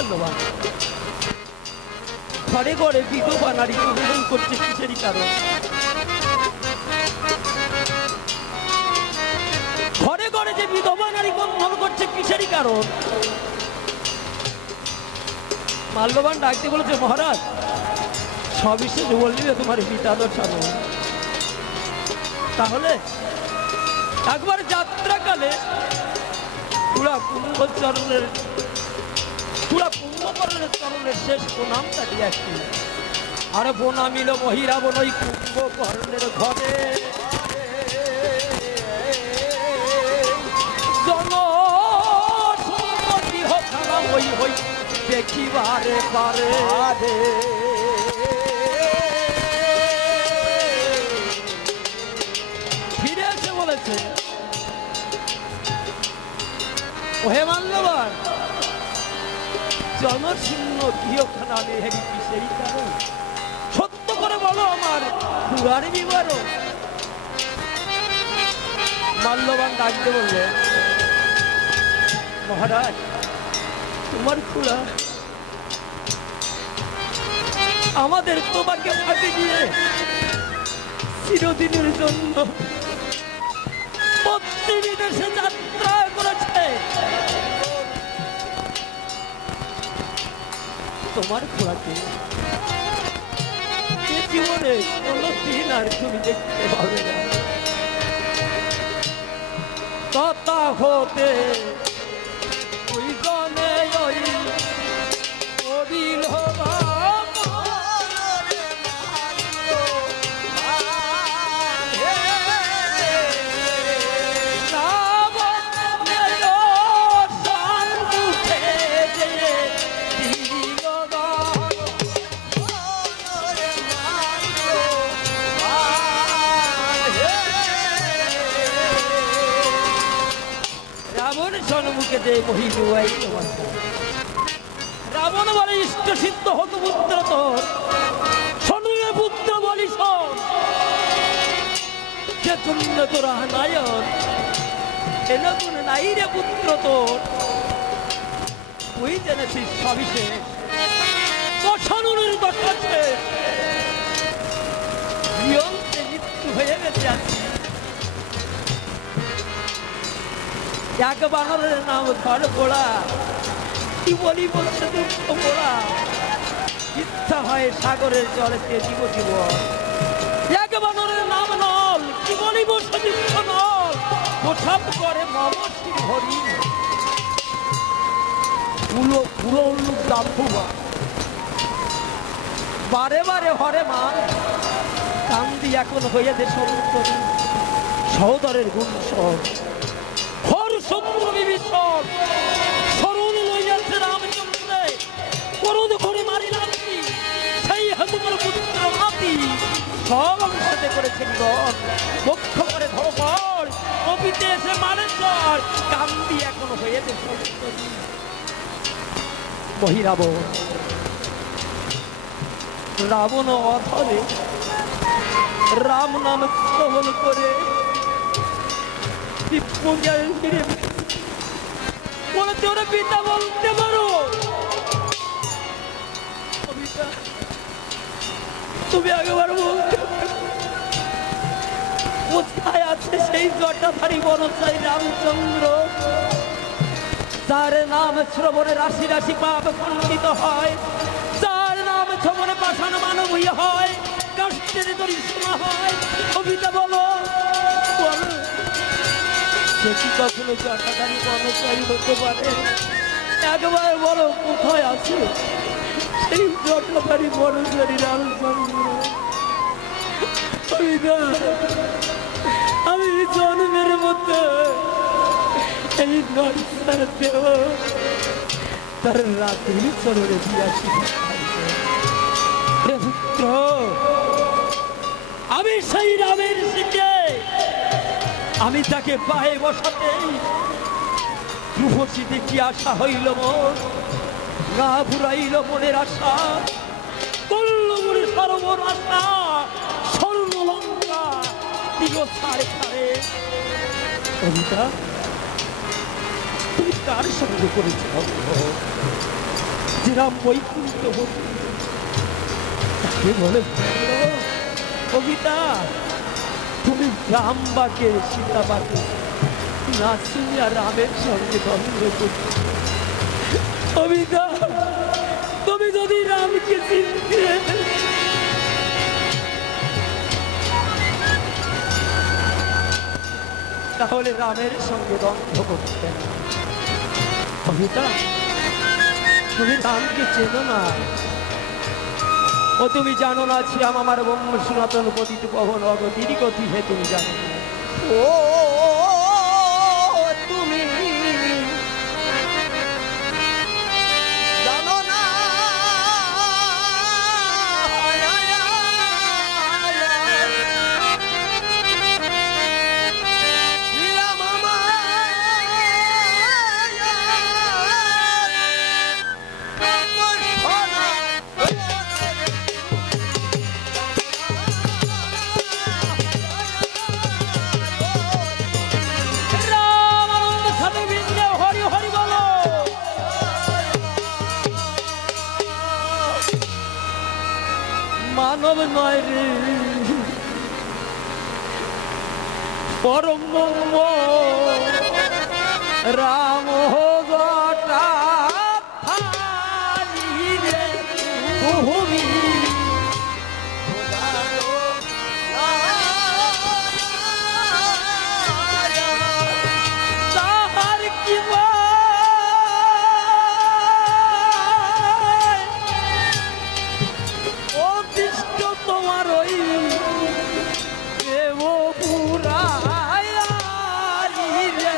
মাল্যবান, ঘরে ঘরে বিধবা নারী গ্রহণ করছে কিসেরই কারণ? ঘরে ঘরে যে বিধবা নারী গ্রহণ করছে কিসেরই কারণ? মাল্যবান ডাকতে বলেছে, মহারাজ সবিশেষ বললিবে তোমার পিতা দশানো। তাহলে একবার যাত্রাকালে পুরা কুম্ভচরণের চরণের শেষ প্রণামটা দিয়ে আসছি। আর প্রণামিল মহিরাবণ ওই কুম্ভকর্ণের ঘরে, জনসম্মতি হোক হই হই দেখিবারে পারে। ফিরে এসে বলেছে, ওহে মাল্যবান, জনশূন্য গৃহখানা নেহেরি কিসেরই কারণ? সত্য করে বলো আমার খুড়ার বিবরণ। মাল্যবান ডাকতে বললে, মহারাজ তোমার খুড়া আমাদের তোমাকে ফাঁকি দিয়ে চিরদিনের জন্য বিদেশে যাত্রা করেছে। তোমার খুড়াকে জীবনে কোনদিন আর তুমি দেখতে পাবে না। তথা হতে ওই জনে ওই করিল রাবণ বলে ইষ্ট সিদ্ধ হত পুত্র তোর, শোনে পুত্র বলি শোন, যে জন্য তোরা নায়ন এন গুণ নাই রে পুত্র তোর। তুই জেনেছিস সবিশেষ বসানোর দরকার মৃত্যু হয়ে গেছে। এক বানরের নাম ধর পোড়া, কি বলি বলছে দুঃখ পোড়া, ইচ্ছা হয় সাগরের জলেতে জীব জীব। এক বানরের নাম নল, কি বলিব সদীপ্ত নল, প্রসাদ করে মমশ্রী হরি। পুরো উল্লুক দাম্ভুবা বারে বারে হরে মান, কান্দি এখন হয়ে দে সৌন্দরী সহোদরের গুণ সহ শত্রু বিভীষণ স্মরণ লইয়াছে রামচন্দ্রে, করুণ করে মারিলাম কি সেই হেতুকর পুত্র নাতি, সব সাথে করেছে নিধন, পক্ষ করে ধরপড় কবিতে এসে মারে চর, কান্দি এখন হয়েছে সুন্দরী। বহিরাবণ রাবণ অধরে রাম নাম শ্রবণ করে বলেছে, ওরা পিতা বলতে পারো, তুমি আগেবার বলতে কোথায় আছে সেই জটাধারী বনসাই রামচন্দ্র, যার নাম শ্রবণে রাশি রাশি পাপ খণ্ডিত হয়, যার নাম শ্রবণে পাষাণ মানব হয়, কাষ্টের দরিদ্র হয়। কবিতা বলো, সে কি কখনো জটাধারী বনসাই হতে পারে? একবার বলো কোথায় আছে সেই জটাধারী বনসাই রামচন্দ্র? কবিতা, আমি জন্মের মতো এই নরসার দেহ তার রাত্রি চরণে দিয়াছি। পুত্র, আমি সেই রামের সিটে আমি তাকে পায়ে বসাতে রূপসী দেখি আশা হইল মোর, গা ফুরাইল মনের আশা, করল মনে সরবর আশা, স্বর্ণলঙ্কা দিল ছাড়ে ছাড়ে। কবিতা, তুমি কার সঙ্গে করেছ? শ্রীরাম বৈকুণ্ঠ হতে তাকে বলে কবিতা তুমি রামবাকে সীতাবাকে না শুনিয়া রামের সঙ্গে দ্বন্দ্ব করছো। কবিতা তুমি যদি রামকে চিনতে তাহলে রামের সঙ্গে দ্বন্দ্ব করতে না। কবিতা তুমি রামকে চেনো না, ও তুমি জানো না শ্যাম আমার ব্রহ্ম সনাতন পতিত পবন অগতির গতি হে তুমি জানো না। ও তুমি জানো না শ্রীরাম রাম আনন্দ সাধু বৃন্দে হরি হরি বলো। মানব নয় রে পরম ব্রহ্ম রাম গোটা ফালি রে ভূমি তাহার কি অদৃষ্ট তোমার ওই দেব পুরায় রে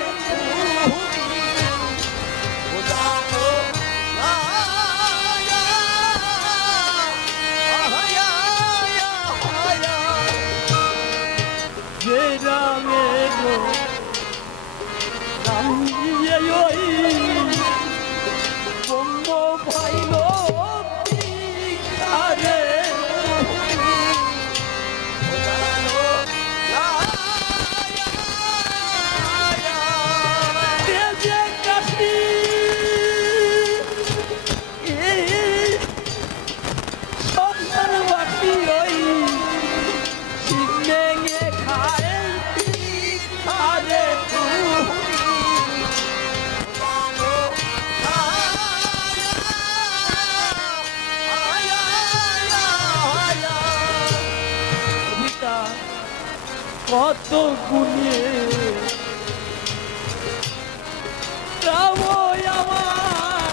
যে রামের রাম দিয়ে ওই ব্রহ্ম পাইল ভিখারে যে কাশি সংসারবাসী ওই শিবনে খায় ভিখারে কবিতা কত গুণে রাম আমার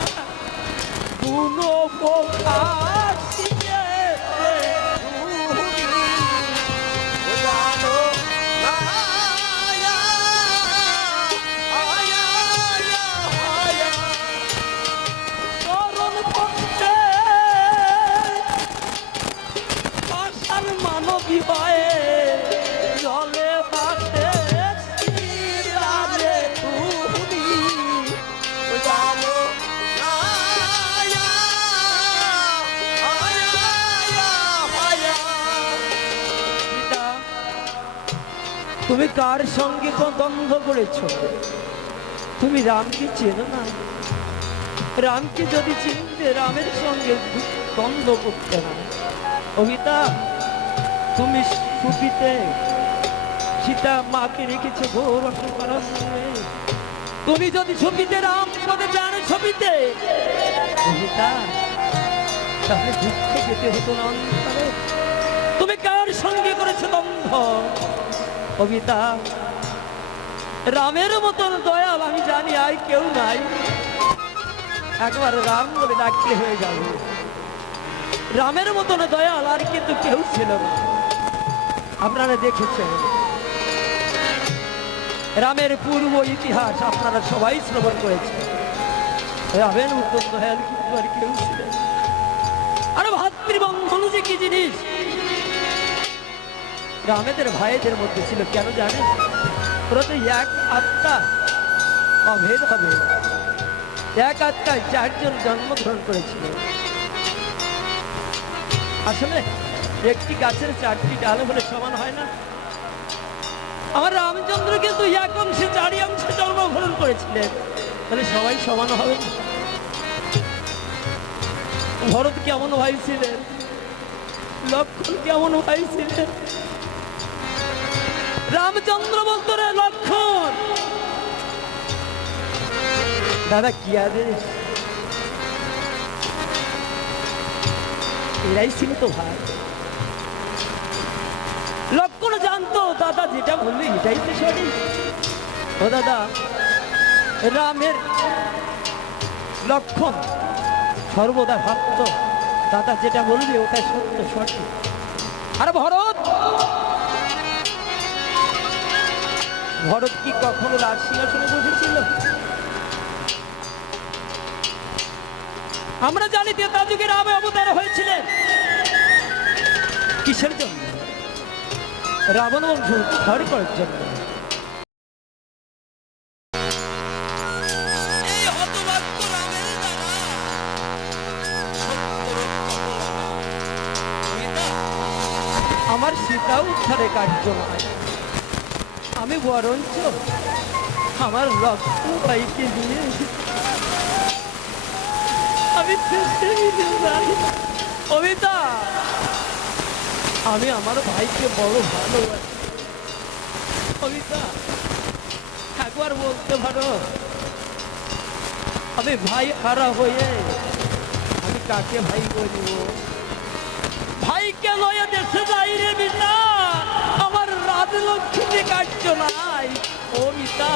গুণ প্রকাশ চরণ পক্ষে আশার মানবী হয় জলে ভাতে শিরারে তুমি জানো পিতা, তুমি কার সঙ্গে দ্বন্দ্ব করেছো? তুমি রামকে চেনো না। রামকে যদি চিনতে রামের সঙ্গে দ্বন্দ্ব করতে না। কবিতা তুমি সুপিতে সীতা মাকে রেখেছো ঘোর অসুকারণ্যে। তুমি যদি ছবিতে রাম পদে যান ছবিতে কবিতা তাহলে দুঃখ পেতে হতো না অন্তরে। তুমি কার সঙ্গে করেছো দ্বন্দ্ব? কবিতা রামের মতন দয়াল আমি জানি আর কেউ নাই। একবার রাম বলে ডাকলে হয়ে যাবে। রামের মতন দয়াল আর কিন্তু কেউ ছিল না। আপনারা দেখেছেন রামের পূর্ব ইতিহাস আপনারা সবাই শ্রবণ করেছেন। রামের মতন দয়াল কিন্তু আর কেউ ছিল না। আর ভাতৃবন্ধন যে কি জিনিস রামেদের ভাইদের মধ্যে ছিল কেন জানেন? ওরা তো এক আত্মা, অভেদ হবে। এক আত্মায় চারজন জন্মগ্রহণ করেছিল। আসলে একটি গাছের চারটি ডাল বলে সমান হয় না। আমার রামচন্দ্র কিন্তু এক অংশে চারি অংশে জন্মগ্রহণ করেছিলেন, তাহলে সবাই সমান হবে না। ভরত কেমন ভাই ছিলেন, লক্ষণ কেমন ভাই ছিলেন। রামচন্দ্র বলতো রে লক্ষণ, দাদা কি আদেশ, এরাই ছিল তো ভাই। লক্ষণ জানতো দাদা যেটা বললি এটাই তো সঠিক। ও দাদা, রামের লক্ষণ সর্বদা ভাবত দাদা যেটা বলবি ওটাই সত্য সঠিক। আর ভরত, ভরত কি কখনো রাজ সিংহাসনে বসেছিল? আমরা জানি ত্রেতা যুগে রামে অবতার হয়েছিলেন কিসের জন্য? রাবণ বংশ উদ্ধার করার জন্য। আমার সীতা উদ্ধারে কার্য নয়, আমি বরঞ্চ আমার লক্ষ্য ভাইকে নিয়ে আমি কবিতা, আমি আমার ভাইকে বড় ভালোবাসি। কবিতা একবার বলতে পারো আমি ভাই হারা হয়ে আমি কাকে ভাই বলব? ভাইকে লয়ে দেশে বাইরে মিতা, আমার রাজলক্ষ্মী কার্য নাই। ও মিতা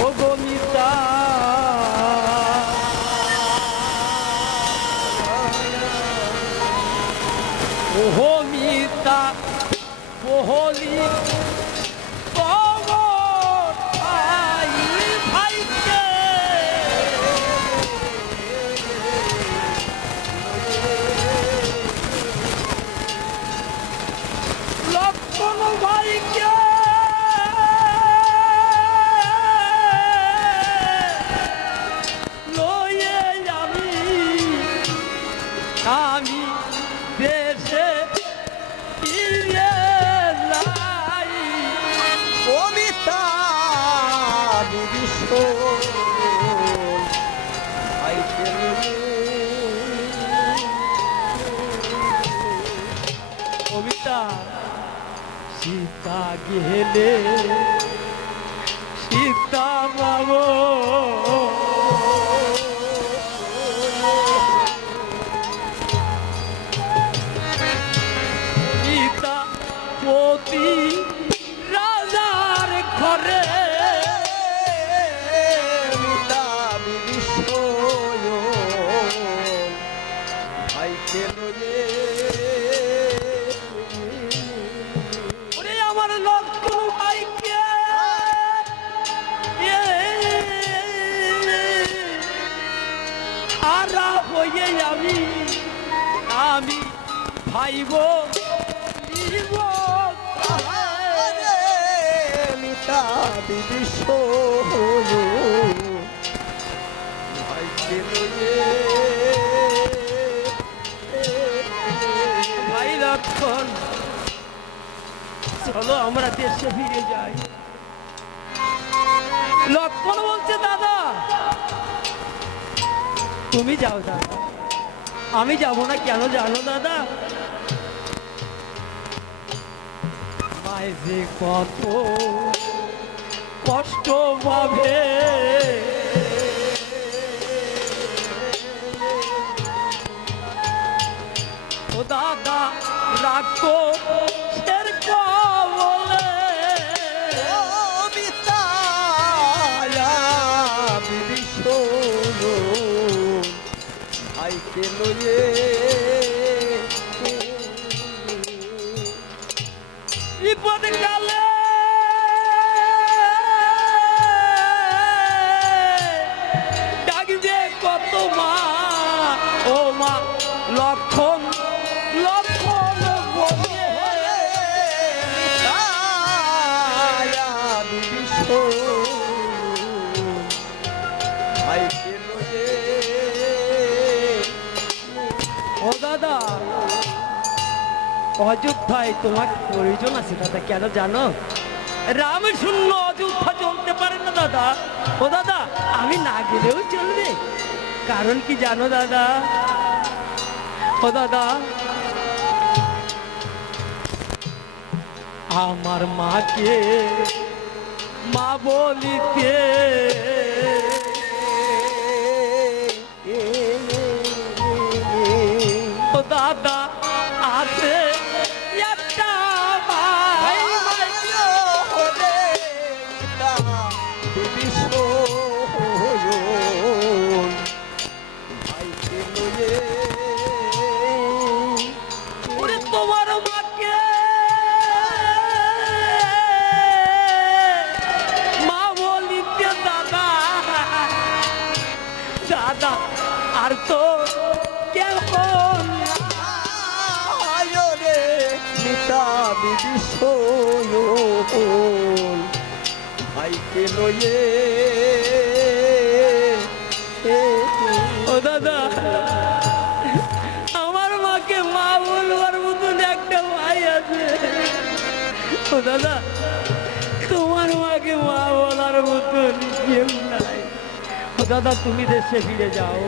ও গমিতা, ও মিতা বহলি ভাইকে লক্ষণ ভাইকে আমি দেশে ফিরে যাই। কবিতা বিশ্ব কবিতা সীতা গেলে সীতা বাবু পতি রাজার ঘরে মিতা বিশ্ব ভাইকে লয়ে ওরে আমার লক্ষণ ভাইকে হারা হয়ে আমি আমি ভাইব মিতা বিশ্ব ভাইকে লয়ে ভাই লক্ষণ চলো আমরা দেশে ফিরে যাই। লক্ষণ বলছে দাদা তুমি যাও দাদা, আমি যাব না। কেন জানো দাদা? মায় যে কত কষ্ট পাবে ও দাদা, রাখো সের কবলে মিতা বিশ্ব ভাইকে লয়ে বিপদে কালে ডাকবে কত মা, ও মা লক্ষণ লক্ষণ বলে ছায়া বিভীষণ ভাইকে লয়ে ও দাদা, অযোধ্যায় তোমার প্রয়োজন আছে দাদা। কেন জানো? রাম শূন্য অযোধ্যা চলতে পারে না দাদা। ও দাদা, আমি না গেলেও চলবে। কারণ কি জানো দাদা? ও দাদা, আমার মাকে মা বলিতে ও দাদা আছে একটা ভাই। ওরে তোমার মাকে মা বলিতে দাদা, দাদা আর তো কেমন ভাইকে লয়ে ও দাদা, আমার মাকে মা বলবার মতন একটা ভাই আছে। ও দাদা, তোমার মাকে মা বলার মতন কেউ নাই। ও দাদা, তুমি দেশে ফিরে যাও।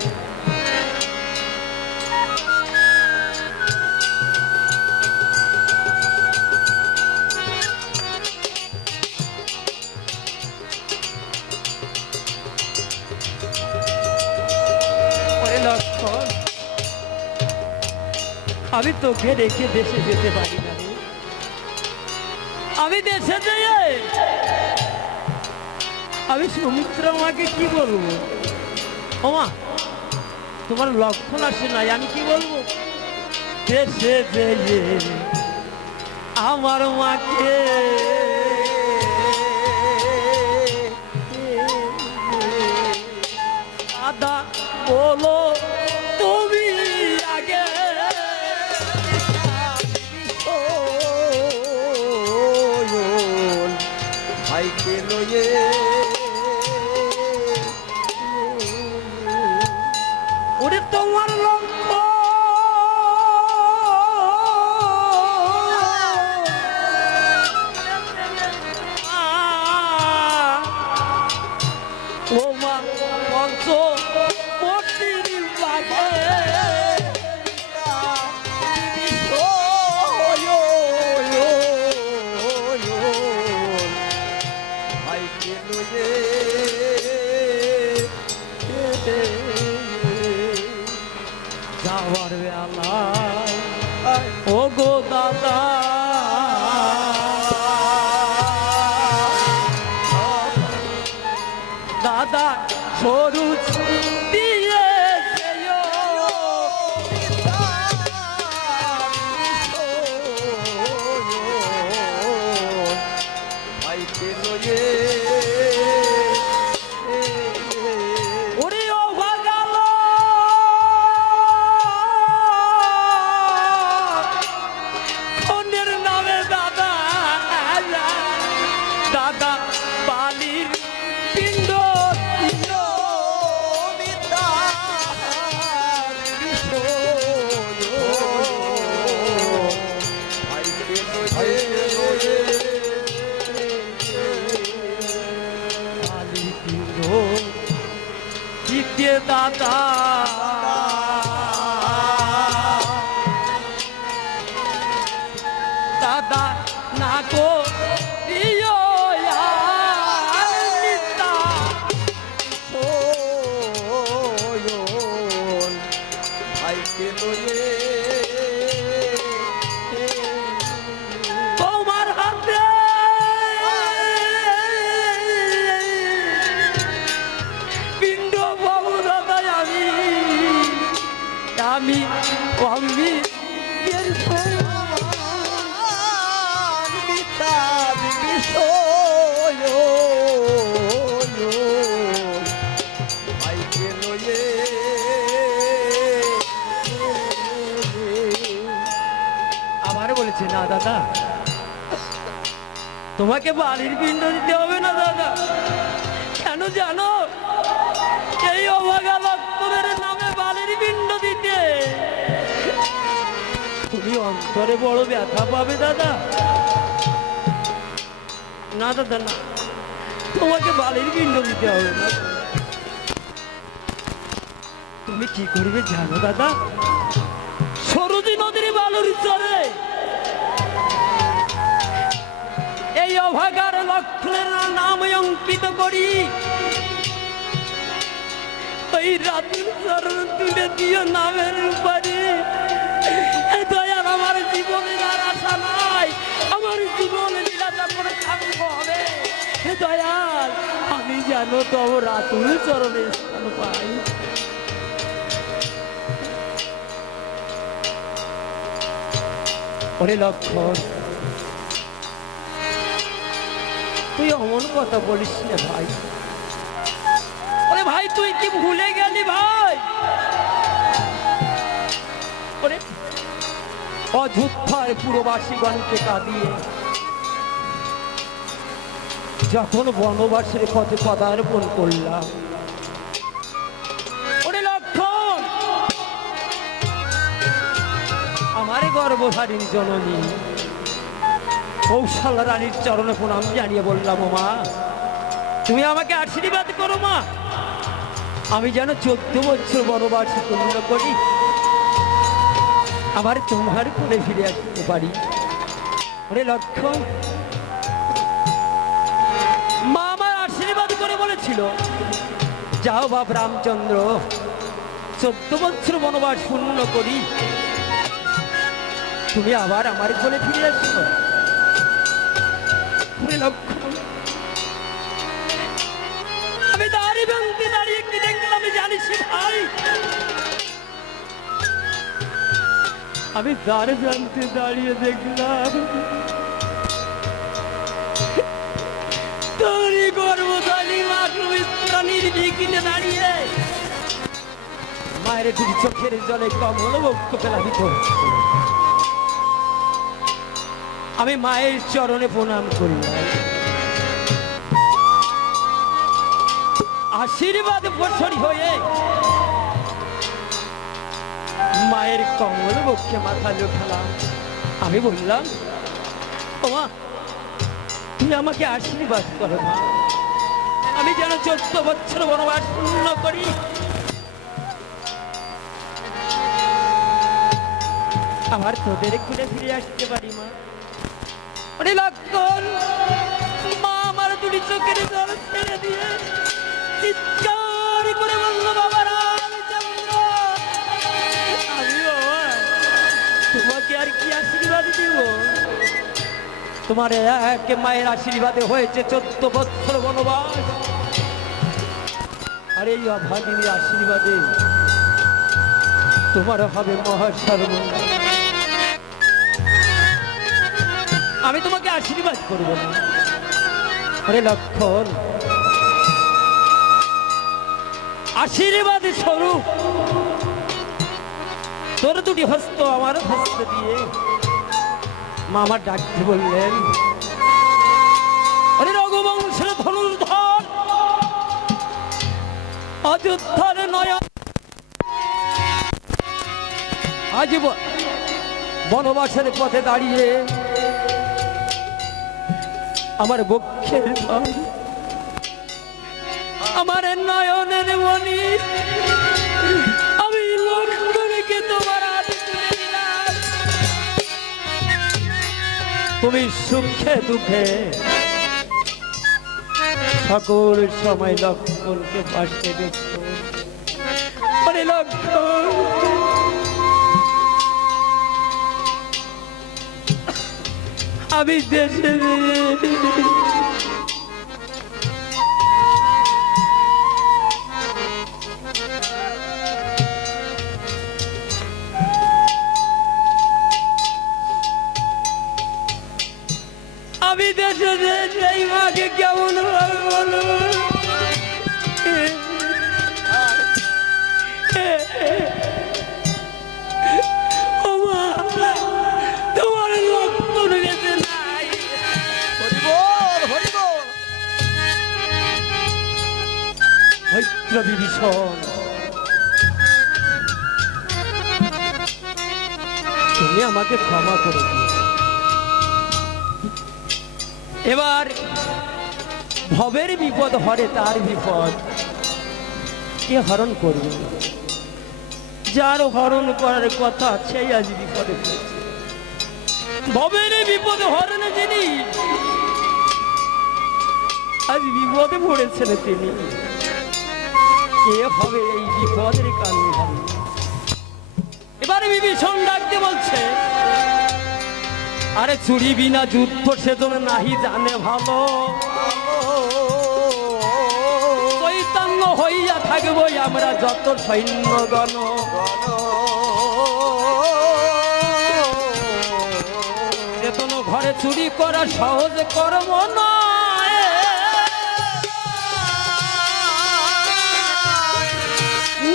ওরে লক্ষণ, আমি তোকে রেখে দেশে যেতে পারি না রে। আমি দেশে যেয়ে আমি সুমিত্রা মাকে কি বলবো? ও মা, তোমার লক্ষণ আসে নাই, আমি কি বলবো? দেশে যেয়ে আমার মাকে দাদা বলো তুমি আগে। ভাইকে লয়ে ওরে তোমার লক্ষ্য ও মা পঞ্চ পটির লাগে ভাইকে লয়ে যাওয়ার বেলায় ও গো দাদা, দাদা সরু দিয়ে যেও। ভাইকে লয়ে ওরে ও ভাগাল অন্যের নামে দাদা, দাদা বালির পিণ্ড দিও। বালির পিণ্ড দিতে দাদা, দাদা না গো দিও আর নিতা। ভাইকে লয়ে তোমার হাতে পিণ্ড বাবু দাদা, আমি আমি পিতা বিভীষণ ভাইকে লয়ে আবার বলেছে না দাদা, তোমাকে বালির পিণ্ড দিতে হবে না দাদা। কেন জানো? এই অভাগা লক্ষ্মণের নামে বালির পিণ্ড দিতে তুমি অন্তরে বড় ব্যথা পাবে দাদা। না দাদা না, তোমাকে বালির পিণ্ড দিতে হবে না। তুমি কি করবে জানো দাদা? সরুজি নদীর বালুর চরে এই অভাগার লক্ষ্মণের নাম অঙ্কিত করি ওই রাতুল চরণ তুলে দিও নামের উপরে। দয়াল, আমার জীবনের আর আশা নাই, আমার জীবন লীলাটা করে থাকতে হবে। দয়াল, আমি জানো তো রাতুল চরণে স্থান পাই। ওরে লক্ষ্মণ, তুই অমন কথা বলিস না ভাই। ওরে ভাই, তুই কি ভুলে গেলি ভাই? ওরে অযোধ্যার পুরবাসীগণকে কাঁদিয়ে যখন বনবাসের পথে পদার্পণ করলাম, ওরে লক্ষ্মণ, আমার গর্ভধারিণী জননী কৌশল রানীর চরণে প্রণাম জানিয়ে বললাম, ও মা, তুমি আমাকে আশীর্বাদ করো মা, আমি যেন 14 বছর বনবাস পূর্ণ করি, আমার তোমার কোলে ফিরে আসতে পারি। ওরে লক্ষ্মণ, মা আমার আশীর্বাদ করে বলেছিল, যাও বাপ রামচন্দ্র, 14 বছর বনবাস পূর্ণ করি, তুমি আবার আমার কোলে ফিরে আসো। লক্ষ্মণ, আমি দাঁড়িয়ে কি দেখলাম জানিস ভাই? আমি দাঁড়িয়ে দেখলাম তোরই গর্ভধারী মা নির্বিঘ্নে দাঁড়িয়ে মায়ের দুই চোখের জলে কমল বক্ষ প্লাবিত হচ্ছে। আমি মায়ের চরণে প্রণাম করি, আশীর্বাদ বছরী হয়ে মায়ের কমল বক্ষে মাথা লোঠালাম। আমি বললাম, ও মা, তুমি আমাকে আশীর্বাদ করো মা, আমি যেন 14 বছর বনবাস পূর্ণ করি, আমার তোদের খুলে ফিরে আসতে পারি মা। ওরে লক্ষ্মণ, মা আমার দুটি চোখের জল ছেড়ে দিয়ে চিৎকার করে বলল, বাবা রামচন্দ্র, আমি তোমাকে আর কি আশীর্বাদ দিব? তোমার এক মায়ের আশীর্বাদে হয়েছে 14 বছর বনবাস, আর এই অভাগিনীর আশীর্বাদে তোমার হবে মহাসর্বনাশ। আমি তোমাকে আশীর্বাদ করবো না। আরে লক্ষ্মণ, আশীর্বাদ স্বরূপ তোর দুটি হস্ত আমার হস্ত দিয়ে মা আমার ডাকতে বললেন, আরে রঘুবংশের ধনুর্ধর অযোধ্যার নয়ন, আজ বনবাসের পথে দাঁড়িয়ে আমার বক্ষের ধন, আমার নয়নের মনি, আমি লক্ষ্মণকে তোমার হাতে তুলে দিলাম। তুমি সুখে দুঃখে সকল সময় লক্ষ্মণকে পাশে দেখো। আরে লক্ষ্মণ, আমি দেশে আমি দেশে যে সেই মাকে কেমন ভাবে বলবো? ও মা, তোমার লক্ষণ গেছে নাই। হরি বল, হরি বল। মৈত্র বিভীষণ, তুমি আমাকে ক্ষমা করে দিও। এবার ভবের বিপদ হরে তার বিপদ কে হরণ করবে? যার হরণ করার কথা সেই আজ বিপদে পড়েছে। ভবের বিপদ হরেন যিনি, আজ বিপদে পড়েছেন তিনি। কে হবে এই বিপদের কারণ? এবারে বিভীষণ ডাকতে বলছে, আরে চুরি বিনা যুদ্ধ সেজন নাহি জানে ভালো, চৈতন্য হইয়া থাকবো আমরা যত সৈন্যগণ। চেতন ঘরে চুরি করা সহজ কর্ম নয়,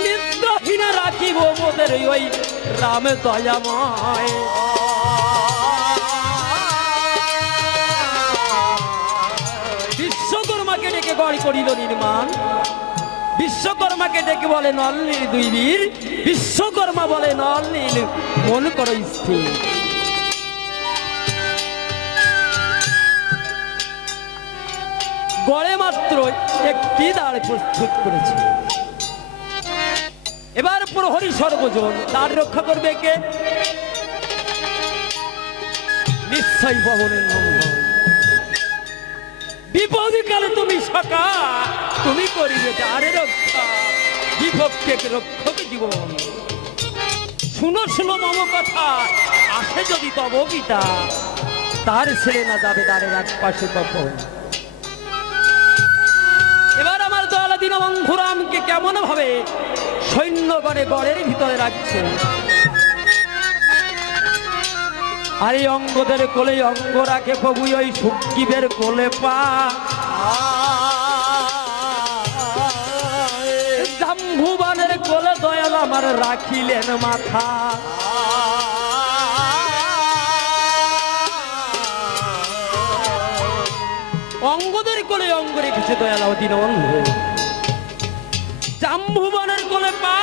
নিদ্রাহীন রাখিব মোদের ওই রামে দয়াময়। বিশ্বকর্মাকে ডেকে গড় করিল নির্মাণ, বিশ্বকর্মাকে ডেকে বলে নলনীল দুই বীর, বিশ্বকর্মা বলে নলনীল মন করো স্থির। গড়ে মাত্র একটি দাঁড় প্রস্তুত করেছে। এবার প্রহরী সর্বজন দাঁড় রক্ষা করবে কে? নিশ্চয় পবনের মঙ্গল। বিপদ কালে তুমি সকা, তুমি করিবে যারে রক্ষা, বিপক্ষে রক্ষক জীবন। শুনো শুনো মম কথা, আসে যদি তব পিতা, তার ছেড়ে না যাবে দ্বারের এক পাশে কখন। এবার আমার দয়াল দীনবন্ধু রামকে কেমন ভাবে সৈন্যগণে গড়ের ভিতরে রাখছে। আর এই অঙ্গদের কোলে অঙ্গ রাখে প্রভু, ওই সুগ্রীবের কোলে পা। জাম্বুবানের কোলে দয়াল আমার রাখিলেন মাথা। অঙ্গদের কোলে অঙ্গ রেখেছে দয়াল দীনবন্ধু। জাম্বুবানের কোলে পা,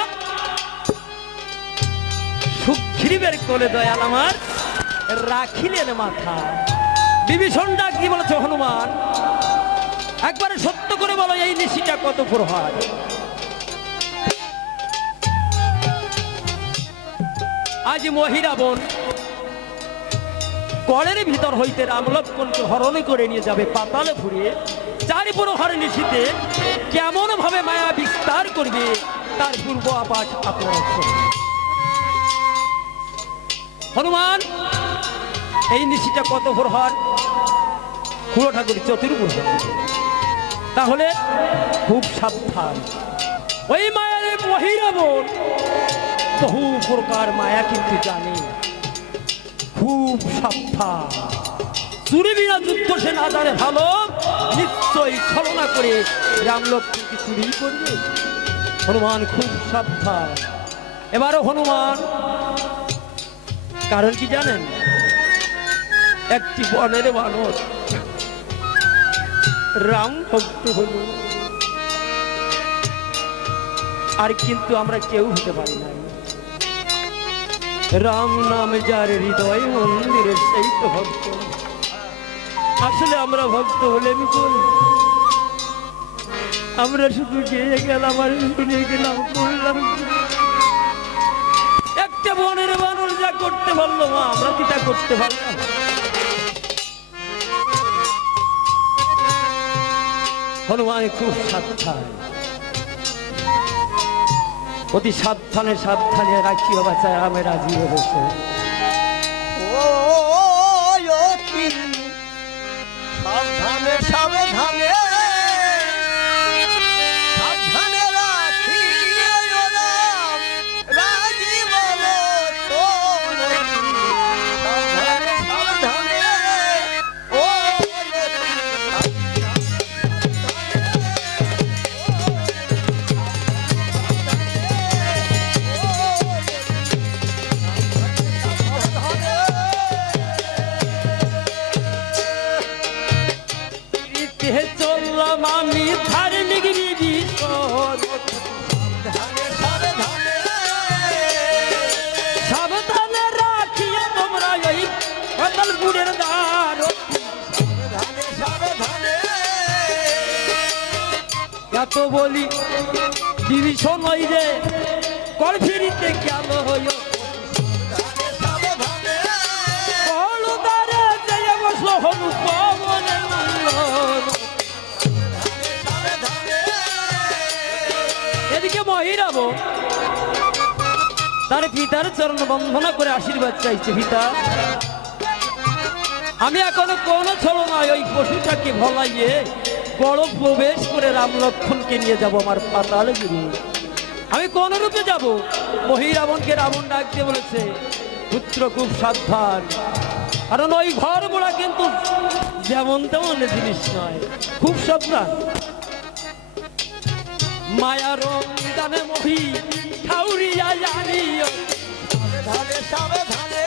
সুগ্রীবের কোলে দয়াল আমার রাখিলেন মাথা। বিভীষণ ডাক দিয়ে বলেছে, হনুমান একবারে সত্য করে বলো এই নিশিটা কত প্রহার? আজ মহিরাবণ গড়ের ভিতর হইতে রাম লক্ষ্মণকে হরণ করে নিয়ে যাবে পাতালে ফুরিয়ে। চারি প্রহর নিশিতে কেমন ভাবে মায়া বিস্তার করবে তার পূর্ব আপাঠ আপনারা শোনেন। হনুমান এই নিশিটা কত প্রহর? খুড়ো ঠাকুর চতুর্প্রহর। তাহলে খুব সাবধান। ওই মায়ের মহিরাবণ বহু প্রকার মায়া কিন্তু জানে, খুব সাবধান। চুরি বিনা যুদ্ধ সে না জানে ভালো, নিশ্চয়ই ছলনা করে রাম লক্ষ্মণকে চুরি করবে। হনুমান খুব সাবধান। এবারও হনুমান, কারণ কি জানেন? একটি বনের বানর রাম ভক্ত হল, আর কিন্তু আমরা কেউ হতে পারি না। রাম নাম যার হৃদয় মন্দিরে সেই তো ভক্ত। আসলে আমরা ভক্ত হলে আমি করি, আমরা শুধু গিয়ে গেলাম আর শুনে গেলাম, করলাম। একটা বনের বানর যা করতে পারলো মা, আমরা কি তা করতে পারলাম? হনুমান খুব সাবধান, অতি সাবধানে সাবধানে রাখি বাবা, চাই আমি রাজি হয়েছে। সাবধানে সাবধানে সাবধানে রাখি রাজি বলো তো, সাবধানে সাবধানে ও নামি ধার্মিক বিভীষণ ধানে সাবধানে সাবধানে রাখিয়া তোমরা এই পাতালপুরের দ্বার ধানে সাবধানে এত বলি বিভীষণ ওই যে কর ফিরিতে গেল হইল ধানে সাবধানে বড়দারে জয় বসলো হনু পবনের মূল্য এদিকে মহিরাব তার পিতার চরণ বন্দনা করে আশীর্বাদ চাইছে। পিতা, আমি এখনো কোন ছলনায় ওই পশুটাকে ভলাইয়ে বড় প্রবেশ করে রাম লক্ষ্মণকে নিয়ে যাব আমার পাতাল গুরু। আমি কোন রূপে যাব? মহিরাবণকে রাবণ ডাকতে বলেছে, পুত্র খুব সাবধান, কারণ ওই ঘর মোড়া কিন্তু যেমন তেমন জিনিস নয়, খুব সাবধান। মায়ার নিদানে মহি ঠাউরিয়া জানিও ধানে সাবধানে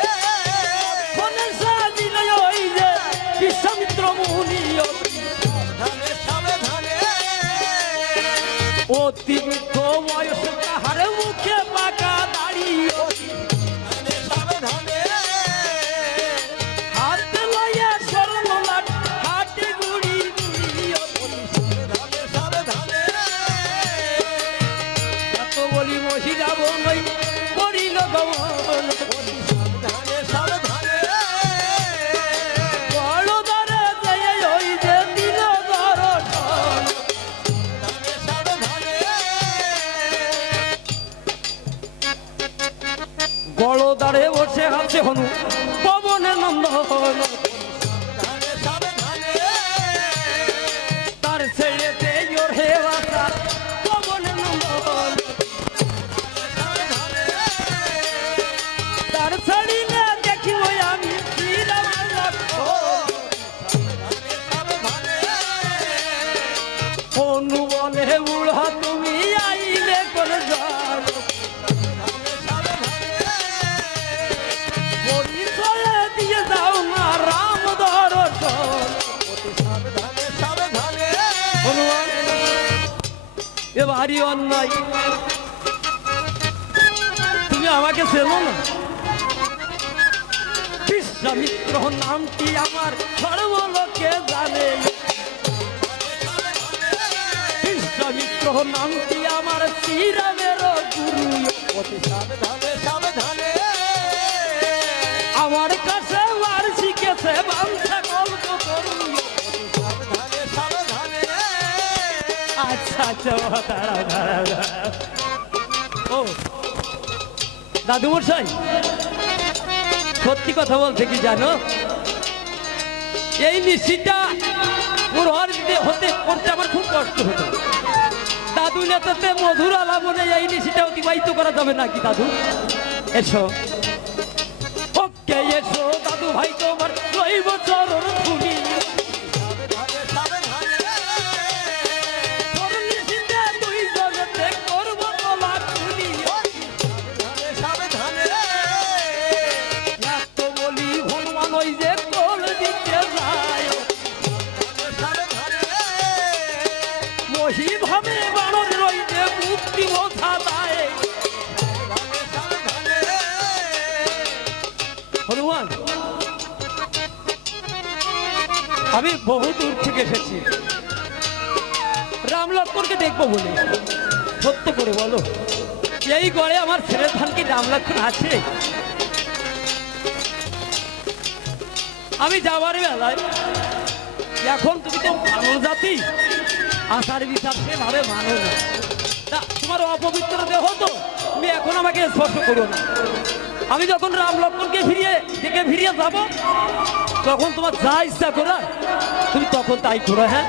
কোনে সাজিল ওই যে বিশ্বামিত্র মুনিও ধানে সাবধানে অতিরিক্ত বয়স তাহার মুখে পাকা দাঁড়িয়ে ধানে সাবধানে হাত লইয়া স্বর্ণলাট হাতে গুড়ি গুড়িও ধানে সাবধানে এত বলি মহি যাব নই করিল গমন ধানে সাবধানে বড়দারে জয় ওই যে দিল দর্শন ধানে সাবধানে বড়দারে বসে আছে হনু পবনের নন্দন ধানে সাবধানে তার ছেড়েতে ওর হে বাসা পবনের নন্দন তার ছাড়িলে দেখিব আমি শ্রীরামের লক্ষ্মণ। হনু বলে বুড়া তুমি আইলে করে যাও পরিচয় দিয়ে যাও না রাম দর্শন। হনুমান, এ ভারী অন্যায়, তুমি আমাকে চেনো না? বিশ্বামিত্র নামটি আমার সর্বলোকে জানে, বিশ্বামিত্র নামটি আমার শ্রীরামের গুরু, আমার কাছে আর শিখেছে বাঞ্ছা গল্প করু। আচ্ছা আচ্ছা, দাঁড়াও দাঁড়াও দাঁড়াও। ও দাদু মশাই, সত্যি কথা বলতে কি জানো, এই নিশ্চিতটা ওর হর হতে করতে আমার খুব কষ্ট হতো। দাদু নেতাতে মধুর আলাপনে এই নিশ্চিতটা অতিবাহিত করা যাবে নাকি? দাদু এসো, ওকে এসো দাদু ভাই, তোমার রইব চরণ ধুলি। তোর নিশ্চিতে দুই জগতে করব তোলা তুলি। এত বলি হনুমান ওই যে কোল দিতে যায়, মহি ভাবে বানর রইতে মুক্তি বোঝা দেয়। হনুমান, আমি বহু দূর থেকে এসেছি রাম লক্ষ্মণকে দেখবো বলে। সত্য করে বলো, এই গড়ে আমার ছেলের ধান কি রাম লক্ষ্মণ আছে? আমি যাবার বেলায়, এখন তুমি তো মানব জাতি, আচার বিচার সেভাবে মানো না, তা তোমার অপবিত্র দেহ তো, তুমি এখন আমাকে স্পর্শ করো না। আমি যখন রাম লক্ষ্মণকে ফিরিয়ে যাব, তখন তোমার যা ইচ্ছা করার তুমি তখন তাই করো। হ্যাঁ,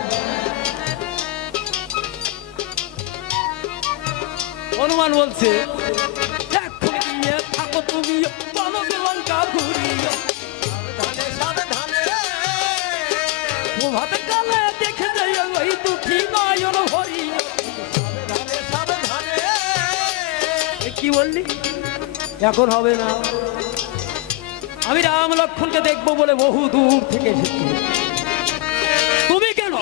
হনুমান বলছে, এখন গিয়ে থাকো তুমি বনকে লঙ্কা ঘুরিয়ে, প্রভাত কালে দেখে যাই ওই দুঃখী নয়ন ভরিয়ে। কি বললি? এখন হবে না, আমি রাম লক্ষ্মণকে দেখবো বলে বহু দূর থেকে এসেছি। তুমি কেন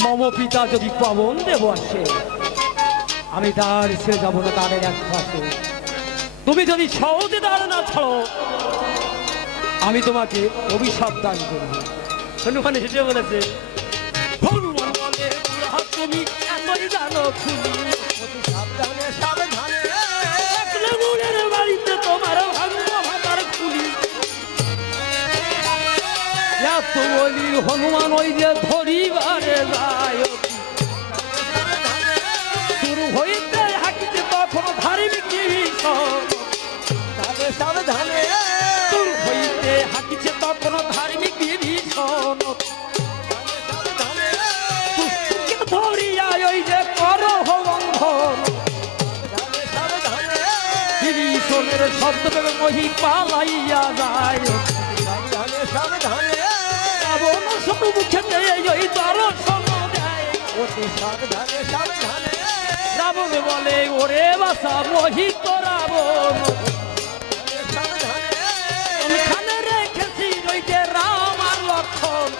মম পিতা যদি পবন দেব আসে, আমি তার ছেড়ে যাবো না তাদের এক পাশে। তুমি যদি সহজে দাঁড় না ছাড়ো, আমি তোমাকে অভিশাপ দান করবো। হনুমান হেসে বলেছে, হনুমান বলে, বুড়া তুমি এতই জানো খুনি, অতি সাবধানে সাবধানে একলা মোড়ের বাড়িতে তোমার ভাগ্য ভাতার খুলি। এত বলি হনুমান ওই যে ধরিবারে যায়, শুরু হইতে হাঁকিতে তখন ধার্মিক ভীষণ, সাবধানে সাবধানে শুরু হইতে হাঁকিছে তখন ধার্মিক ভীষণ। সাবধানে পুস্তকে ধরিয়া ওই যে করহ বন্ধন, সাবধানে বিভীষণের শব্দ পেয়ে মহি পালাইয়া যায়। সাবধানে সাবধানে রাবণ সম্মুখে ওই দর্শন দেয়। অতি সাবধানে সাবধানে রাবণ বলে, ওরে বাসা মোহিত রাবণ, সাবধানে ওখানে রেখেছি ওই যে রাম আর লক্ষণ।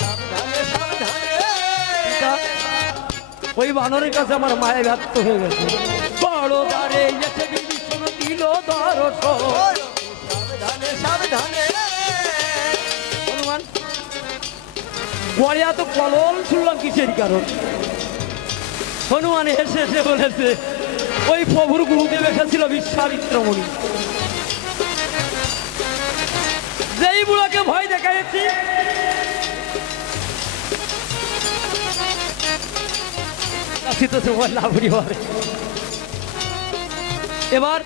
সাবধানে সাবধানে পিতা, ওই বানরের কাছে আমার মায়ে ব্যর্থ হয়ে গেছে। বড় দ্বারে এসে বিভীষণ দিল দর্শন। সাবধানে সাবধানে হনুমান বলে, এত কলল শুনলাম কিসের কারণ? হনুমান হেসে হেসে বলেছে, ওই প্রভুর গুরুদেব এসেছিল বিশ্বামিত্র মুনি, যেই বুড়াকে ভয় দেখাইছি এবার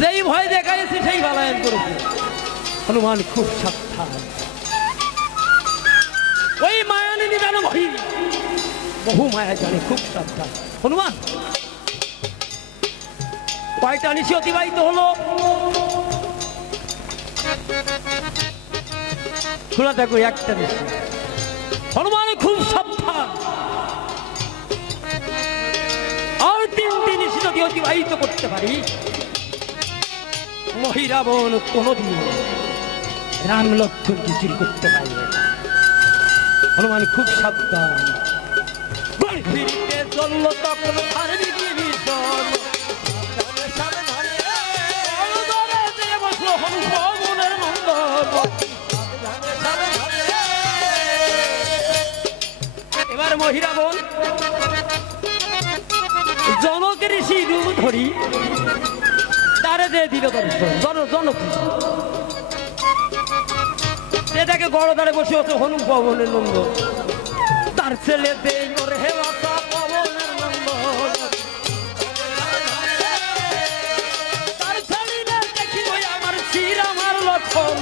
যেই ভয় দেখাইছি সেই বালায়ন করেছে। হনুমান খুব সাবধান, ওই মায়ানিনী জানো ভয়, বহু মায়া জানে, খুব সাবধান। হনুমান কয়টা নিশি অতিবাহিত হলো, শোনা দেখো, একটা নিশি। হনুমান খুব সাবধান, আর 3টি নিশি যদি অতিবাহিত করতে পারি, মহিরাবণ কোনদিন রাম লক্ষ্মণকে চুরি করতে পারবে না। হনুমান খুব সাবধান, ফিরিতে চলল তখন ধার্মিক ভীষণ, অনুদরে যে বসলো হনুমানের নন্দন। এবার মহিরাবণ জনক ঋষি রূপ ধরি তারে যে দিল দর্শন, জনক সেটাকে গড়দারে বসে হচ্ছে হনু পবনের নন্দ, তার ছেলে দেই ওর হেওয়াটা পবনের নন্দ, তার ছেলে দেখি ওই আমার শির আমার লক্ষণ।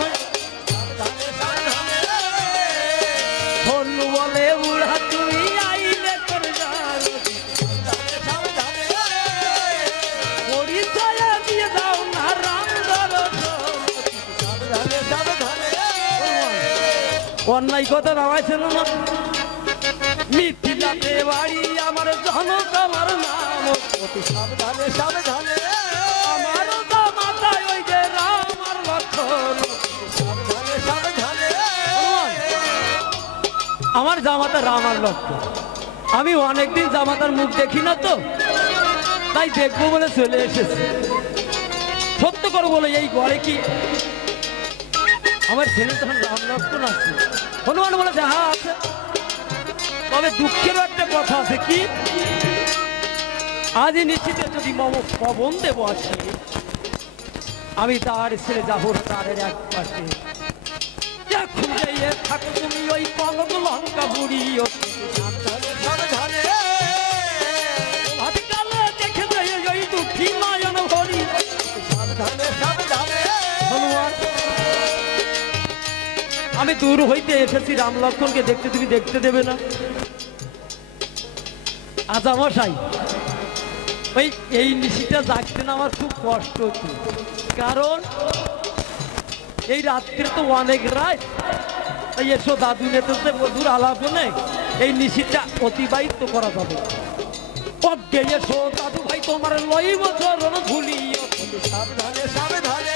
হনু বলে, বুড়া তুমি আইলে তোর যার পরিচয় দিয়ে দাও না রাম দর্শন। অন্যায় কথা নামাইছিল না, মিথিলাতে বাড়ি আমার জনক আমার নাম, সাবধানে সাবধানে আমার মাথায় ওই যে রাম আর লক্ষণ। সাবধানে সাবধানে আমার জামাতা রাম আর লক্ষণ, আমি অনেকদিন জামাতার মুখ দেখি না তো, তাই দেখবো বলে চলে এসেছি। সত্য করে বলে, এই ঘরে কি আমার ছেলে তখন রাম লক্ষণ আছে? হনুমান বলেছে, হ্যাঁ আছে, তবে দুঃখেরও একটা কথা আছে। কি? আজ নিশ্চিত যদি মম পবন দেব আসি, আমি তার ছেড়ে যাবো তারের এক পাশে। এখন যাইয়ে থাকো তুমি ওই কনক লঙ্কা বুড়ি, সাবধানে আজকালে দেখে যাই ওই দুঃখী নয়ন ভরি। সাবধানে সাবধানে হনুমান, আমি দূর হইতে এসেছি, রাম লক্ষণকে দেখতে, তুমি দেখতে দেবে না? আজামশাই, ওই এই নিশিটা জাগতে না আমার খুব কষ্ট হচ্ছে, কারণ এই রাত্রে তো অনেক রাত, তাই এসো দাদু নেতাতে মধুর আলাপনে এই নিশিটা অতিবাহিত করা যাবে। অজ্ঞে এসো দাদু ভাই, তোমার লই বছর ধুলি, সাবধানে সাবধানে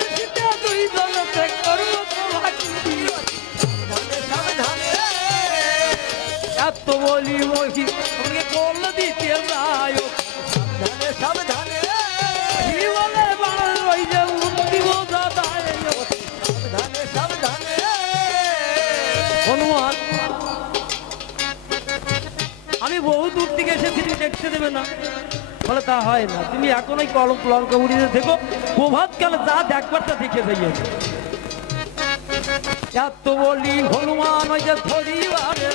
নিশিটা দুই জনতে করবো তোমাকে। সাবধানে বলি মহি আমাকে কল দিতে যায় সাবধানে সাবধানে কি বলে বাড়ার ওই যে উঠতি বোঝা যায় সাবধানে সাবধানে হনুমান আমি বহু দূর থেকে এসেছি তুমি দেখতে দেবে না বলে তা হয় না তুমি এখন ওই কলম লঙ্কা উড়িয়ে দেখো প্রভাত কালে যা দেখবার তা দেখে যাইয়ে এত বলি হনুমান ওই যে ধরিবারে